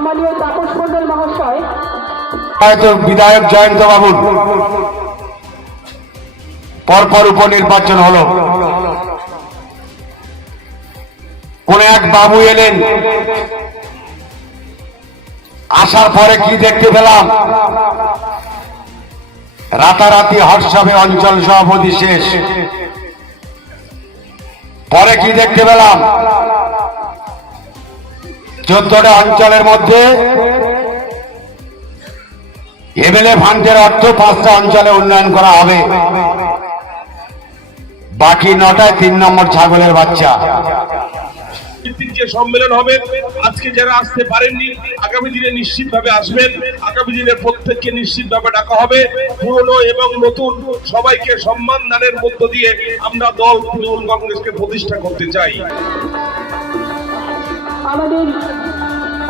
সম্মানীয় তাপস মণ্ডল মহাশয়। বিধায়ক জয়ন্ত বাবুর পরপর উপনির্বাচন হলো। কোন এক বাবু এলেন। আসার পরে কি দেখতে পেলাম? রাতারাতি হোয়াটসঅ্যাপে অঞ্চল সভাপতি শেষ। পরে কি দেখতে পেলাম? চোদ্দটা অঞ্চলের মধ্যে এমএলএ ফান্ডের অর্থ পাঁচটা অঞ্চলে উন্নয়ন করা হবে বাকি নটায় তিন নম্বর ছাগলের বাচ্চা। যে সম্মেলন হবে আজকে যারা আসতে পারেননি আগামী দিনে নিশ্চিতভাবে আসবেন। আগামী দিনে প্রত্যেককে নিশ্চিতভাবে ডাকা হবে। পুরনো এবং নতুন সবাইকে সম্মান দানের মধ্য দিয়ে আমরা দল তৃণমূল কংগ্রেসকে প্রতিষ্ঠা করতে চাই। আমাদের